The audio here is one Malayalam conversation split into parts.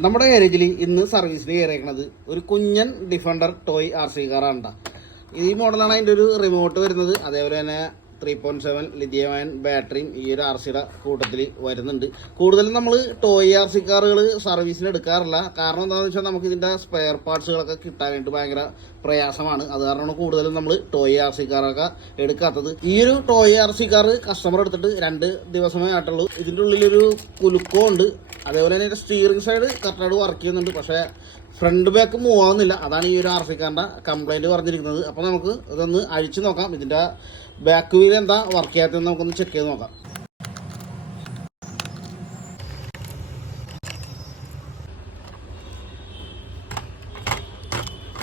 നമ്മുടെ ഗാരേജിൽ ഇന്ന് സർവീസിന് കയറിയേക്കണത് ഒരു കുഞ്ഞൻ ഡിഫൻഡർ ടോയ് RC കാറാണ്. ഈ മോഡലാണ് അതിൻ്റെ ഒരു റിമോട്ട് വരുന്നത്. അതേപോലെ തന്നെ 3.7 ലിഥിയം അയൺ ബാറ്ററിയും ഈ ഒരു RCയുടെ കൂട്ടത്തിൽ വരുന്നുണ്ട്. കൂടുതലും നമ്മൾ ടോയ് RC കാറുകൾ സർവീസിന് എടുക്കാറില്ല. കാരണം എന്താണെന്ന് വെച്ചാൽ നമുക്ക് ഇതിൻ്റെ സ്പെയർ പാർട്സുകളൊക്കെ കിട്ടാനായിട്ട് ഭയങ്കര പ്രയാസമാണ്. അത് കാരണമാണ് കൂടുതലും നമ്മൾ ടോയ് RC കാറൊക്കെ എടുക്കാത്തത്. ഈ ഒരു ടോയ് RC കാർ കസ്റ്റമർ എടുത്തിട്ട് 2 ദിവസമേ ആയിട്ടുള്ളൂ. ഇതിൻ്റെ ഉള്ളിലൊരു കുലുക്കോ ഉണ്ട്. അതേപോലെ തന്നെ സ്റ്റിയറിംഗ് സൈഡ് കറക്റ്റായിട്ട് വർക്ക് ചെയ്യുന്നുണ്ട്. പക്ഷേ ഫ്രണ്ട് ബാക്ക് മൂവ് ആവുന്നില്ല. അതാണ് ഈ ഒരു RC കാറിൻ്റെ കംപ്ലൈൻറ്റ് പറഞ്ഞിരിക്കുന്നത്. അപ്പോൾ നമുക്ക് ഇതൊന്ന് അഴിച്ചു നോക്കാം. ഇതിൻ്റെ ബാക്ക് വീൽ എന്താ വർക്ക് ചെയ്യാത്തതെന്ന് നമുക്കൊന്ന് ചെക്ക് ചെയ്ത് നോക്കാം.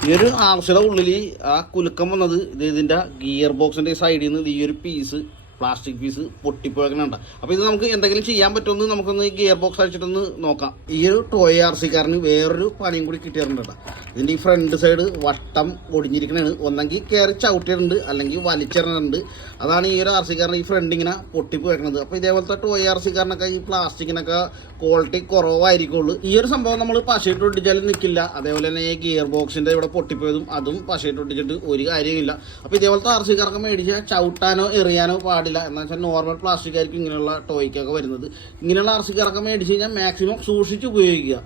ഈ ഒരു RCയുടെ ഉള്ളിൽ ആ കുലുക്കം വന്നത് ഇതിൻ്റെ ഗിയർ ബോക്സിൻ്റെ സൈഡിൽ നിന്ന് ഈ ഒരു പീസ് പ്ലാസ്റ്റിക് പീസ് പൊട്ടിപ്പോയക്കണുണ്ട്. അപ്പോൾ ഇത് നമുക്ക് എന്തെങ്കിലും ചെയ്യാൻ പറ്റുമെന്ന് നമുക്കൊന്ന് ഗിയർ ബോക്സ് അടിച്ചിട്ടൊന്ന് നോക്കാം. ഈ ഒരു ടോയ് RC കാറിന് വേറൊരു പണിയും കൂടി കിട്ടിയിട്ടുണ്ട്. ഇതിൻ്റെ ഈ ഫ്രണ്ട് സൈഡ് വട്ടം ഒടിഞ്ഞിരിക്കണതാണ്. ഒന്നെങ്കിൽ കയറി ചവിട്ടിയിട്ടുണ്ട്, അല്ലെങ്കിൽ വലിച്ചെറിഞ്ഞിട്ടുണ്ട്. അതാണ് ഈ ഒരു RC കാറിന് ഈ ഫ്രണ്ട് ഇങ്ങനെ പൊട്ടിപ്പോയേക്കണത്. അപ്പോൾ ഇതേപോലത്തെ ടോയ് RC കാറിനൊക്കെ ഈ പ്ലാസ്റ്റിക്കിനൊക്കെ ക്വാളിറ്റി കുറവായിരിക്കുള്ളൂ. ഈ ഒരു സംഭവം നമ്മൾ പശയിട്ട് ഒട്ടിച്ചാലും നിൽക്കില്ല. അതേപോലെ തന്നെ ഈ ഗിയർ ബോക്സിൻ്റെ ഇവിടെ പൊട്ടിപ്പോയതും അതും പശയിട്ട് ഒട്ടിച്ചിട്ട് ഒരു കാര്യമില്ല. അപ്പോൾ ഇതേപോലത്തെ RC കാറൊക്കെ മേടിച്ചാൽ ചവിട്ടാനോ എറിയാനോ പാടില്ല. എന്ന് വെച്ചാൽ നോർമൽ പ്ലാസ്റ്റിക് ആയിരിക്കും ഇങ്ങനെയുള്ള ടോയ്ക്കൊക്കെ വരുന്നത്. ഇങ്ങനെയുള്ള RC കാറൊക്കെ മേടിച്ച് കഴിഞ്ഞാൽ മാക്സിമം സൂക്ഷിച്ച് ഉപയോഗിക്കുക.